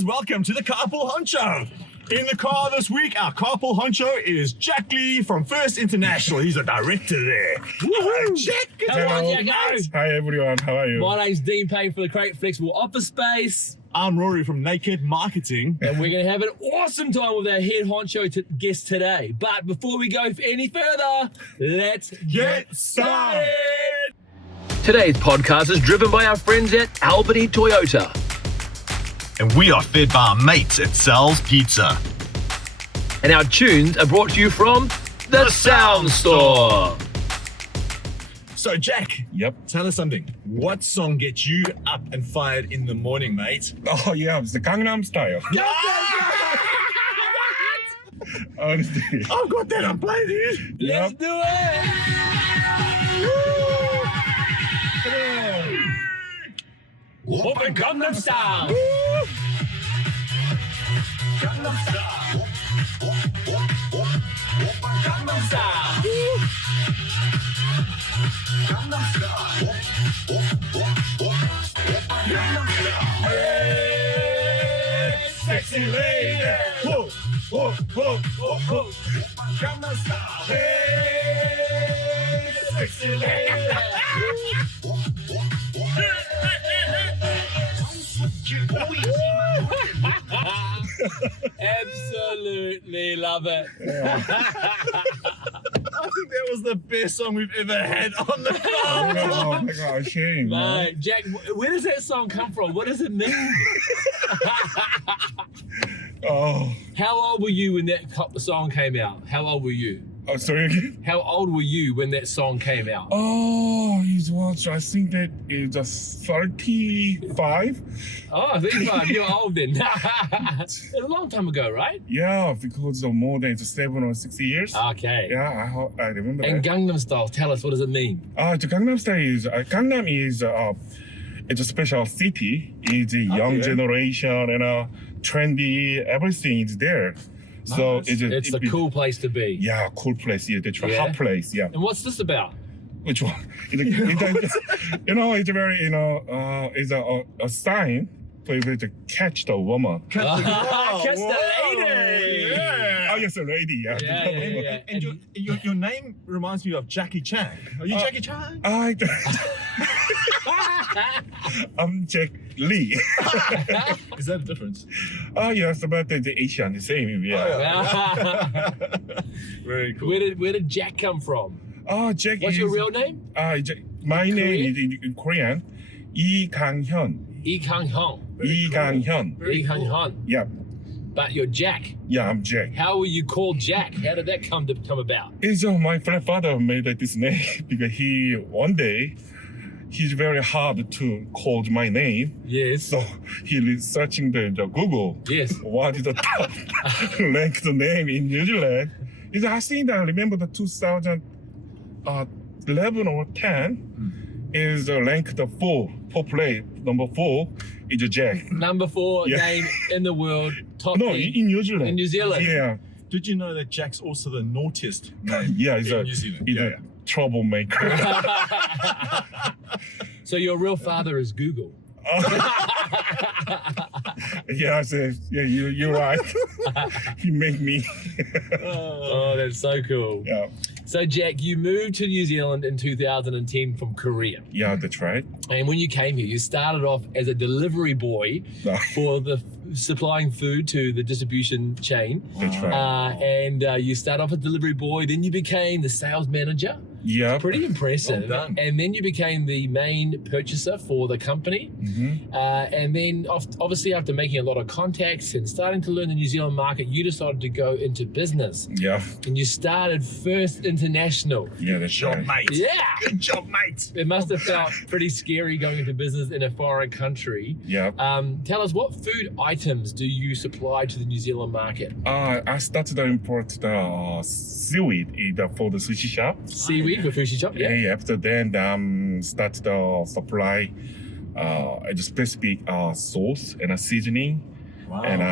guys, welcome to the Carpool Honcho. In the car this week, our Carpool Honcho is Jack Lee from First International. He's a director there. Hello, Jack. Hello, Jack. Hi everyone, how are you? My name's Dean Payne for the Create Flexible Office Space. I'm Rory from Naked Marketing. And we're going to have an awesome time with our head honcho guest today. But before we go any further, let's Get started. Today's podcast is driven by our friends at Albany Toyota. And we are fed by our mates at Sal's Pizza. And our tunes are brought to you from The Sound Store. So, Jack, Yep. tell us something. What song gets you up and fired in the morning, mate? Oh yeah, it's the Gangnam Style. Honestly. I've got that on play, dude. Let's do it. Open Gangnam Style. Gangnam Style. Gangnam Style. Gangnam Style. Hey, Sexy lady. Whoa, whoa, whoa, whoa, whoa. Gangnam Style. Hey, sexy lady. Absolutely love it. I think that was the best song we've ever had on the car. Oh my god, shame. Mate, Jack, where does that song come from? What does it mean? Oh, How old were you when that song came out? How old were you? sorry again. How old were you when that song came out? Oh, he's watched. I think that is just 35. Oh, 35. You're old then. It's a long time ago, right? Yeah, because of more than 7 or 6 years. Okay. Yeah, I remember And that. Gangnam Style, tell us, what does it mean? The Gangnam Style is Gangnam is it's a special city. It's a young yeah. generation and trendy. Everything is there. So Nice. It's a cool place to be. Yeah, cool place. Yeah, that's right. Yeah? Hot place. Yeah. And what's this about? Which one? It's very, it's a sign for you to catch the woman. Catch the whoa. lady. Yeah. Oh, yes, a lady. Yeah. Yeah. And your name reminds me of Jackie Chan. Are you Jackie Chan? I'm Jack Lee. Is that a difference? Oh, yes, but the Asian, the same. Yeah. Very cool. Where did Jack come from? Oh, Jack What's is. your real name? My In name is in Korean. Lee Kang-hyun. Lee Kang-hyun. Lee Kang-hyun. Lee Kang-hyun. Yeah. But you're Jack. Yeah, I'm Jack. How were you called Jack? How did that come about? It's my father made this name because one day he's very hard to call my name. Yes. So he is searching the Google. Yes. What is the top ranked name in New Zealand? I think I remember the 2011 or 10 is ranked the place. Number 4 is Jack. Number 4 Yeah. name in the world. Top No, 10. in New Zealand. In New Zealand. Yeah. Did you know that Jack's also the naughtiest name? Yeah, he's in New Zealand? he's Yeah, a troublemaker. So your real father is Google. Yeah, you're right. He made me. Oh, that's so cool. Yeah, So Jack, you moved to New Zealand in 2010 from Korea. yeah, that's right. And when you came here, you started off as a delivery boy No, for the supplying food to the distribution chain. that's right. And you start off as delivery boy, then you became the sales manager. Yeah. Pretty impressive. Well done. And then you became the main purchaser for the company. Mm-hmm. And then obviously after making a lot of contacts and starting to learn the New Zealand market, you decided to go into business. Yeah, And you started First International. yeah, that's Good job, right. mate. Yeah. Good job, mate. It must have felt pretty scary going into business in a foreign country. Yeah. Tell us, what food items do you supply to the New Zealand market? I started to import the seaweed for the sushi shop. Seaweed for sushi shop? Yeah. Yeah. After then, started to supply a specific sauce and a seasoning. Wow. And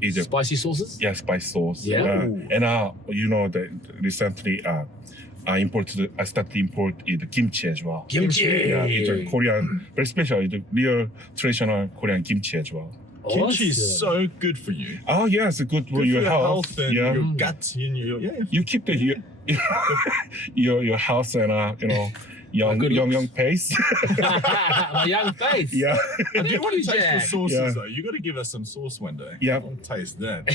it's a Spicy sauces? yeah, spice sauce. Yeah. And that recently I started to import the kimchi as well. Kimchi. Yeah, it's a Korean, very special. It's a real traditional Korean kimchi as well. Kimchi is Awesome. so good for you. Oh yes, good for Good your for health. and Yeah, your gut and your you keep the your health and good young pace. My young face. Yeah, I do Thank want to you, taste the Jack. sauces Yeah. though. You got to give us some sauce one day. Yeah. I want to taste that.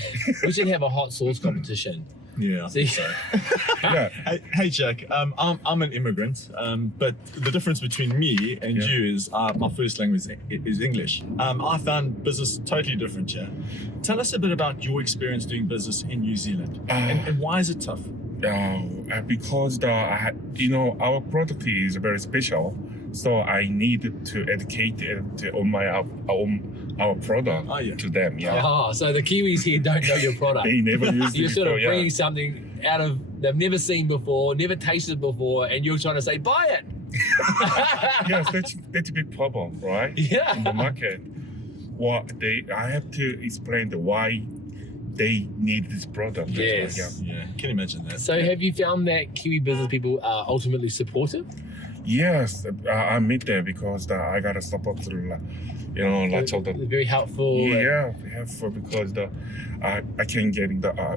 We should have a hot sauce competition. Yeah. I See? think so. yeah. Hey Jack, I'm an immigrant, but the difference between me and Yeah. you is my first language is English. I found business totally different here. Tell us a bit about your experience doing business in New Zealand and why is it tough? Because our product is very special, so I need to educate on our product Oh, yeah. to them. Yeah, Oh, so the Kiwis here don't know your product. they never used You're it sort of before. Yeah. bringing something out of they've never seen before, never tasted before, and you're trying to say buy it. Yes, that's a big problem, right? Yeah. In the market. I have to explain why they need this product. Yes. Yeah, can you imagine that? So have you found that Kiwi business people are ultimately supportive? Yes, I meet them because I got to support lots of They're the. very helpful. Yeah, helpful because I can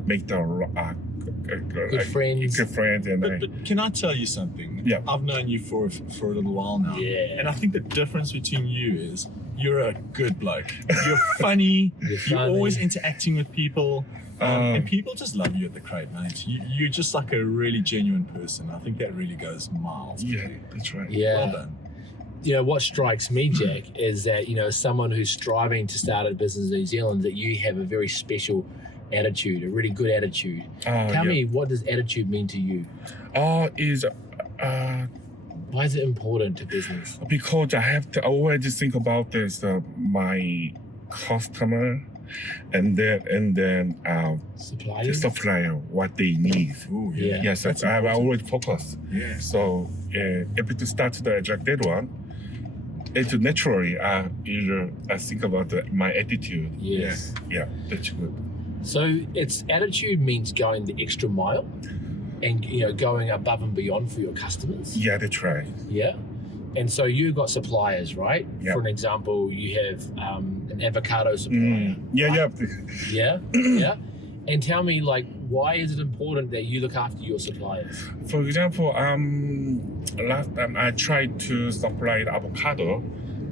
make Good friends. Good friends, and But can I tell you something? Yeah. I've known you for a little while now. Yeah. And I think the difference between you is you're a good bloke. You're funny. You're You're funny. always interacting with people. And people just love you at the crate, mate. You're just like a really genuine person. I think that really goes miles. yeah, that's right. Yeah. Well done. You know, what strikes me, Jack, is that, someone who's striving to start a business in New Zealand, that you have a very special attitude, a really good attitude. Tell me, what does attitude mean to you? Why is it important to business? Because I have to always think about this my customer, and then the Suppliers? supplier what they need. Ooh, Yeah. Yes, That's I important. always focus. Yeah. So if it starts like that one, it's naturally I think about my attitude. Yes. Yeah, that's good. So its attitude means going the extra mile and, going above and beyond for your customers. Yeah, that's right. Yeah. And so you've got suppliers, right? Yeah. For an example, you have an avocado supplier. Yeah. Yeah. Yeah. And tell me, why is it important that you look after your suppliers? For example, last time I tried to supply avocado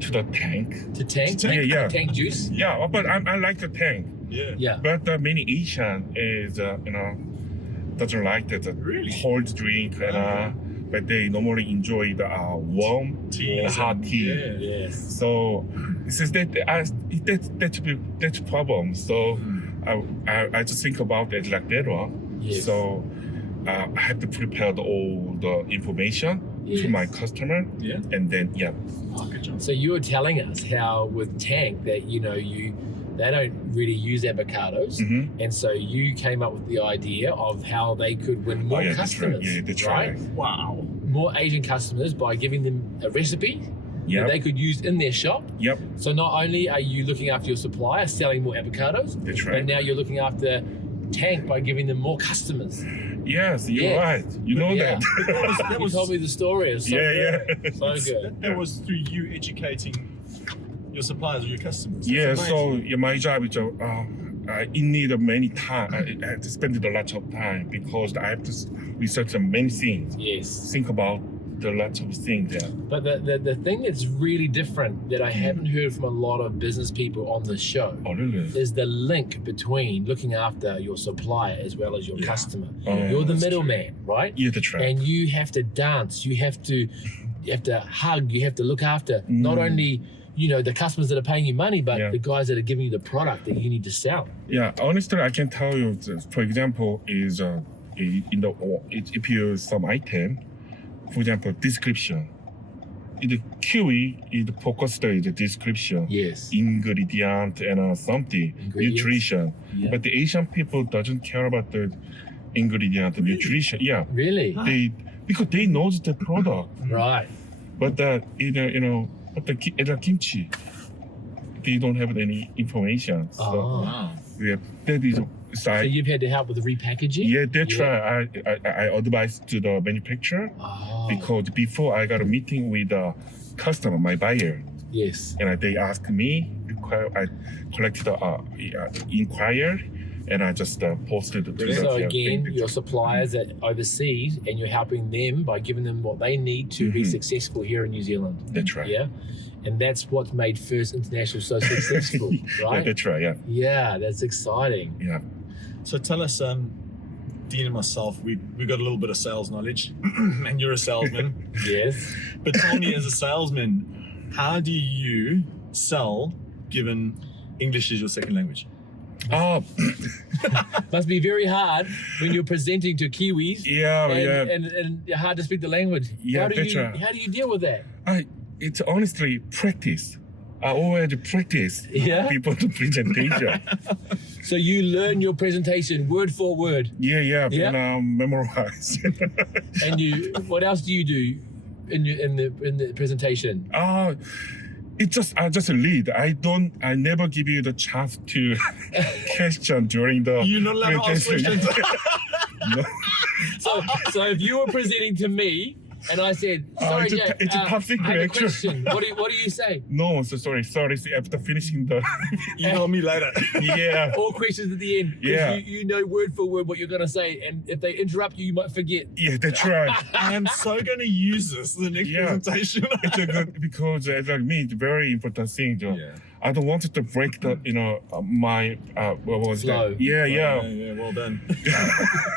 to the tank. To tank? Yeah. Tank juice? Yeah, but I like the tank. Yeah. Yeah. But many Asian is doesn't like the Really? cold drink, but they normally enjoy the warm Tea. and hot tea. Yeah. Yes. So since that's problem. So I just think about it like that one. Yes. So I have to prepare all the information Yes. to my customer, Yeah. and then Oh, good job. So you were telling us how with Tank that they don't really use avocados, Mhm. and so you came up with the idea of how they could win more yeah, that's right. customers. Yeah, that's right. Wow. More Asian customers by giving them a recipe that Yep. they could use in their shop. Yep, So not only are you looking after your supplier, selling more avocados, that's but right. now you're looking after Tank by giving them more customers. Yes, you're Yes. right. You know Yeah. that. That You was told me the story. It's so Yeah, good. yeah. So good. That was through you educating your suppliers or your customers. That's Yeah, amazing. so my job is it need many time. I have to spend a lot of time because I have to research many things, Yes. think about the lots of things. Yeah. But the thing that's really different that I haven't heard from a lot of business people on this show Oh, really? is the link between looking after your supplier as well as your Yeah. customer. Oh, You're the that's middleman, right? Yeah, that's right. And you have to dance, you have to hug, you have to look after not only the customers that are paying you money, but Yeah. the guys that are giving you the product that you need to sell. Yeah, honestly, I can tell you. For example, is if you some item, for example, description. The Kiwi is focused on the description, Yes. ingredient and something, Ingredients. nutrition. Yeah. But the Asian people doesn't care about the ingredient, nutrition. Yeah, Really? because they know the product. Right. But the kimchi, they don't have any information. So Oh. Wow. that is So side. you've had to help with the repackaging? Yeah, that's right. I advise to the manufacturer Oh. because before I got a meeting with the customer, my buyer, Yes. and they asked me collected inquiry, and I just posted it to So the again, Facebook. your suppliers at overseas, and you're helping them by giving them what they need to be successful here in New Zealand. That's right. Yeah, and that's what made First International so successful, Yeah, right? that's right. Yeah, Yeah, that's exciting. yeah. So tell us, Dean and myself, we got a little bit of sales knowledge, and you're a salesman. Yes. But tell me, as a salesman, how do you sell given English is your second language? Oh, Must be very hard when you're presenting to Kiwis. yeah, yeah. And hard to speak the language. Yeah, how do that's you right. how do you deal with that? It's honestly practice. I always practice Yeah? people to presentation. So you learn your presentation word for word, Yeah, Yeah? and memorize. and you. What else do you do in the presentation? It's just I just lead. I never give you the chance to question during the You're not allowed to ask presentation. questions. No. So if you were presenting to me and I said, sorry, Jack, it's a top secret, I have a actually. question. What do you say? No, so sorry. After finishing the Email me later. yeah. All questions at the end. 'Cause Yeah. You know word for word what you're going to say. And if they interrupt you, you might forget. Yeah, that's right. I am so going to use this in the next Yeah. presentation. It's a good because like me, it's a very important thing. Yeah. I don't want it to break the my what was Flow. that? Yeah. Yeah, well done.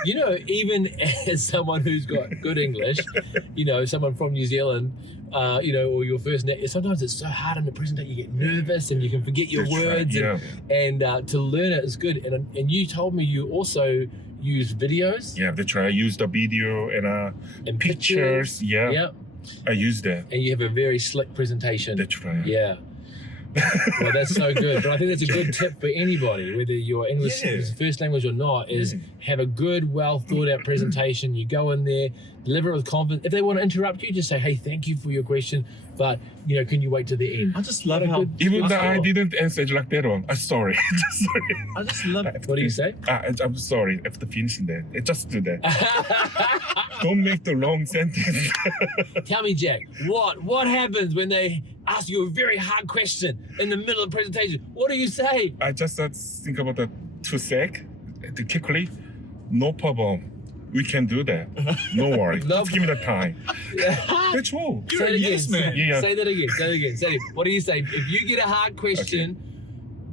You know, even as someone who's got good English, someone from New Zealand, or your first sometimes it's so hard in the presentation. You get nervous and you can forget your That's right, words. yeah. And to learn it is good. And you told me you also use videos Yeah, that's right. I use the video and pictures. Yeah, Yeah. I use that. And you have a very slick presentation. That's right. Yeah. Well, that's so good. But I think that's a good tip for anybody, whether your English Yeah. is first language or not, is have a good, well thought out presentation. You go in there, deliver it with confidence. If they want to interrupt you, just say, hey, thank you for your question, but can you wait to the end? I just love What a how. good- Even though I Cool. didn't answer it like that one. I'm sorry. Sorry. I just love. What do you say? I'm sorry after finishing that. Just do that. Don't make the long sentence. Tell me, Jack, what happens when they ask you a very hard question in the middle of the presentation? What do you say? I just think about the 2 sec quickly. No problem. We can do that. No worry. No Just give me the time. That's all. You're Say a it again. yes man. Yeah. Say that again. Say it again. Say it. What do you say? If you get a hard question,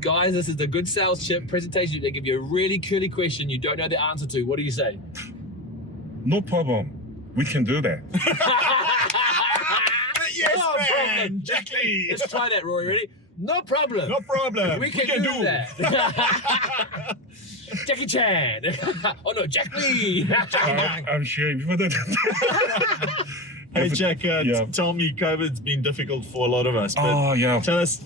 guys, this is a good sales tip presentation. They give you a really curly question you don't know the answer to. What do you say? No problem. We can do that. Yes No man. problem. Jack Lee. Let's try that, Rory. Ready? No problem. No problem. We can do that. Jackie Chan. Oh no, Jack Lee. I'm sure before that. Hey Jack, Yeah. tell me, COVID's been difficult for a lot of us. But Oh yeah. tell us,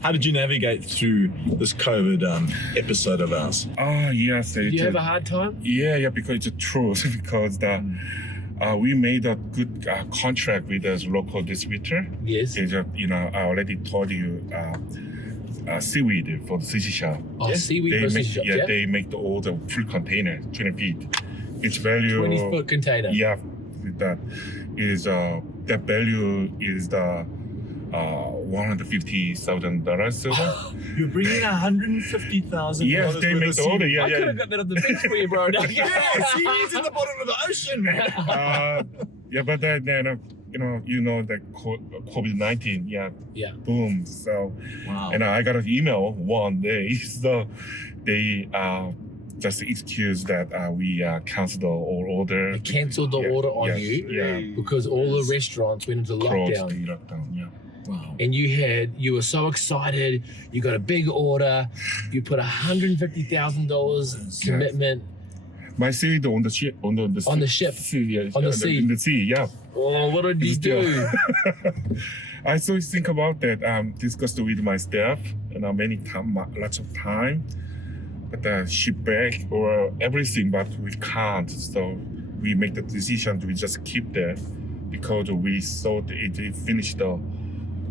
how did you navigate through this COVID episode of ours? Oh yes. Do you have a hard time? Yeah, because it's a truth. Because we made a good contract with a local distributor. Yes. It's I already told you seaweed for the sushi shop. Oh, Yeah. seaweed They versus make shop, they make all the full container 20 feet. Its value 20-foot container. yeah that is that value is the $150,000 silver. You're bringing $150,000. Yes, they make the order. Yeah, I could have got that on the beach for you, bro. Yes, he's in the bottom of the ocean, man. Yeah, but then that COVID-19. Yeah, Yeah. boom. So Wow. and I got an email one day. So they just excuse that we canceled all order. They cancelled the Yeah, order on yes, you Yeah, because all the restaurants went into closed lockdown. the lockdown. Yeah. Wow. And you were so excited. You got a big order. You put $150,000 commitment. My seed on the ship, on the ship, sea, yeah, on the sea. in the sea. Yeah. Oh, what did you Still. do? I still think about that. Discussed with my staff, many time, lots of time. But ship back or everything, but we can't. So we make the decision to just keep that because we thought it finished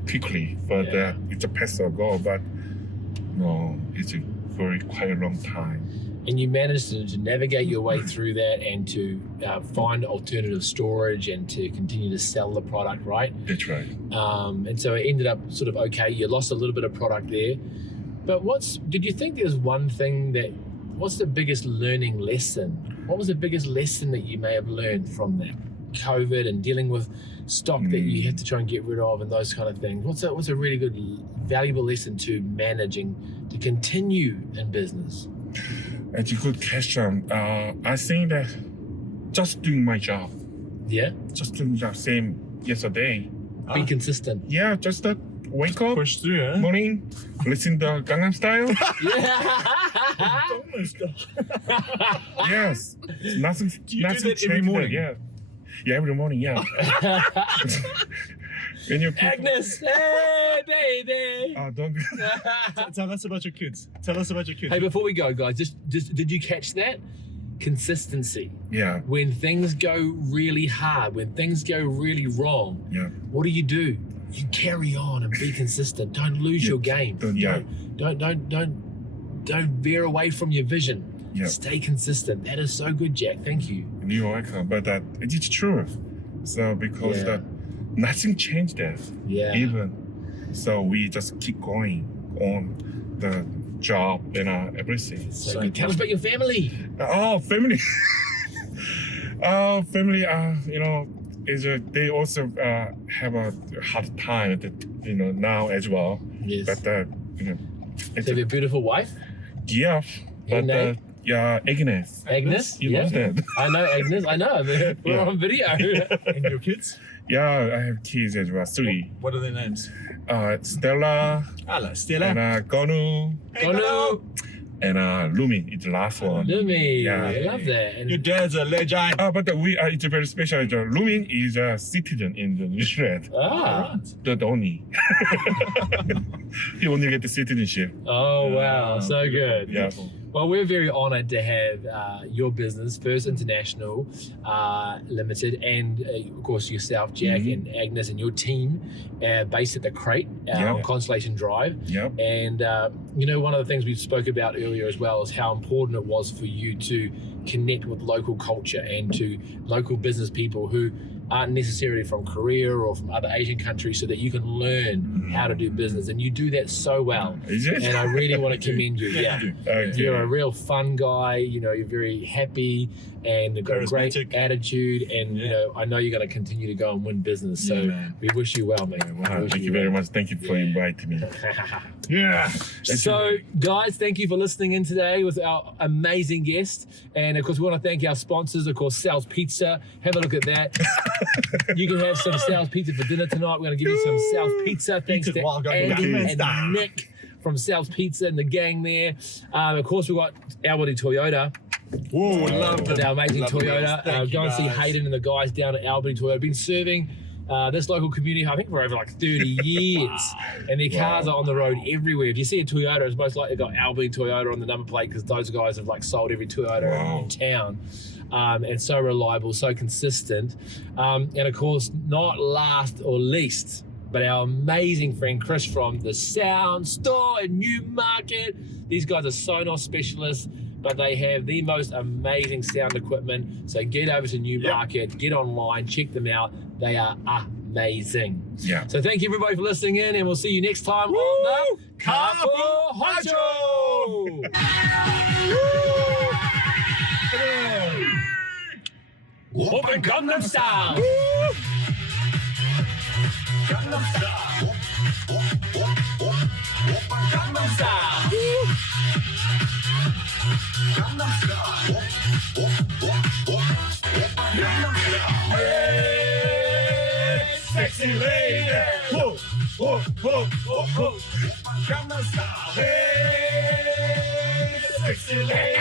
quickly. But Yeah. it's a past ago. But no, it's a quite a long time. and you managed to navigate your way through that and to find alternative storage and to continue to sell the product, right? That's right. And so it ended up sort of okay. You lost a little bit of product there, but did you think there's one thing what's the biggest learning lesson? What was the biggest lesson that you may have learned from that COVID and dealing with stock that you had to try and get rid of and those kind of things? What's a really good, valuable lesson to managing to continue in business? That's a good question. I think that just doing my job. Yeah, Just doing job same yesterday. be consistent. Yeah, just wake up, Push through, huh? morning, listen to Gangnam Style. Gangnam Style. Yes, nothing. Do you do nothing that every changed morning? there. Yeah, every morning. Yeah. When you Agnes, hey baby. don't. Tell us about your kids. Tell us about your kids. Hey, before we go, guys, just did you catch that? Consistency. Yeah, When things go really hard, when things go really wrong, yeah. what do? You carry on and be consistent. Don't lose your game. Don't veer away from your vision. Yeah. Stay consistent. That is so good, Jack. Thank you. You're welcome. But it's true. So because Yeah. nothing changed there. Yeah. Even so, we just keep going on the job and everything. So good. Tell us about your family. Oh, family. Family. They also have a hard time. Now as well. Yes. But They have a beautiful wife, yeah. Her But name? Agnes. Agnes. You know that. I know Agnes. I know. We're Yeah. on video. And your kids? Yeah, I have kids as well. 3. What are their names? Stella Hello, Stella. and Gonu Gonu, and Lumi is the last one. Lumi. Yeah. I love that. Your And dad's a legend. But it's very special. Lumi is a citizen in the New Zealand. Right. The only. He only get the citizenship. oh wow, so good. Yeah. Well, we're very honoured to have your business, First International Limited, and of course yourself, Jack, and Agnes, and your team based at the Crate on Constellation Drive. Yep. And one of the things we spoke about earlier as well is how important it was for you to connect with local culture and to local business people who aren't necessarily from Korea or from other Asian countries, so that you can learn how to do business. And you do that so well. Is it? And I really want to commend you. Yeah. Okay. You're a real fun guy. You're very happy and you've got a great Charismatic. attitude. And I know you're going to continue to go and win business. So Yeah, man. we wish you well, man. Wow, thank you very much. Thank you for inviting me. Yeah. So, guys, thank you for listening in today with our amazing guest. And of course, we want to thank our sponsors, of course, Sal's Pizza. Have a look at that. You can have some Sal's Pizza for dinner tonight. We're going to give you some Sal's Pizza. Thanks Eat it to while going Andy Gangnam and Style. Nick from Sal's Pizza and the gang there. Of course, we've got Albany Toyota. Whoa, love With our amazing Love the wheels. Toyota. Thank you, Go and see guys. Hayden and the guys down at Albany Toyota. Been serving this local community, I think, for over like 30 years. And their cars are on the road everywhere. If you see a Toyota, it's most likely got Albany Toyota on the number plate, because those guys have like sold every Toyota in town. And so reliable, so consistent. And of course, not last or least, but our amazing friend Chris from the Sound Store in Newmarket. These guys are Sonos specialists, but they have the most amazing sound equipment. So get over to Newmarket, get online, check them out. They are amazing. Yeah. So thank you everybody for listening in, and we'll see you next time on the Carpool Honcho. Open Gangnam Style. Gangnam Style. Gangnam Style. Gangnam Style. Gangnam Style. Hey, sexy lady. Whoa, whoa, whoa, whoa, whoa. Gangnam Style. Hey, sexy lady.